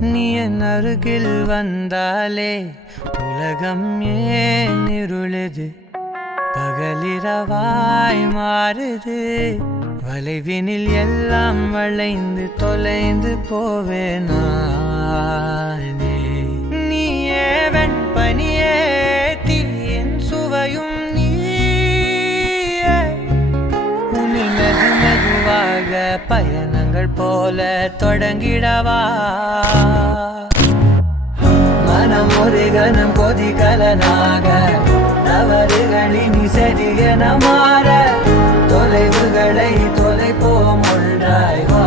நீ என் அருகில் வந்தாலே உலகம் ஏன் இருளுது, பகலிரவாய் மாறுது. வளைவினில் எல்லாம் வளைந்து தொலைந்து போவேனானே. நீயே வெண்பனியே, தீயின் சுவையும் நீயே. உன்னில் மெது மெதுவாக பயணங்கள் போல தொடங்கிடவா. மனம் ஒரு கணம் கொதிகலனாக தவறுகளினி சரியென மாற, தொலைவுகளை தொலைப்போம் ஒன்றாய் வா.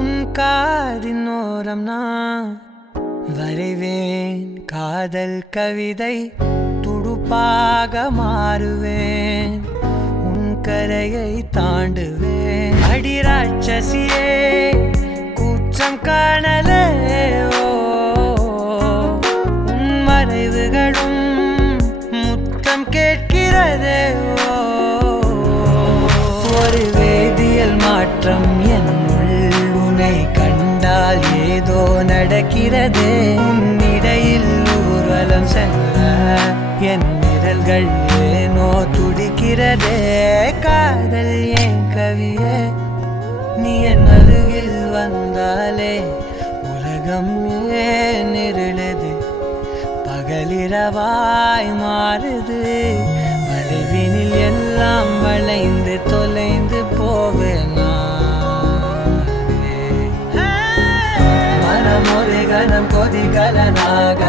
உன் காதின் ஓரம் நான் வரைவேன் காதல் கவிதை, துடுப்பாக மாறுவேன், உன் கரையை தாண்டுவேன். அடி ராட்சசியே கூச்சம் காணலே, உன் மறைவுகளும் முத்தம் கேட்கிறதே. ஒரு வேதியியல் மாற்றம் என்னுள், உன்னை கண்டால் ஏதோ நடக்கிறதே. இடையில் ஊர்வலம் செல்ல என் விரல்கள் ஏனோ துடிக்கிறதே. காதல் ஏன் கவியே, நீ என் அருகில் வந்தாலே உலகம் ஏன் இருளுது, பகலிரவாய் மாறுது. வளைவினில் எல்லாம் வளைந்து தொலைந்து போவேனா. மனம் ஒரு கணம் கொதிகலனாக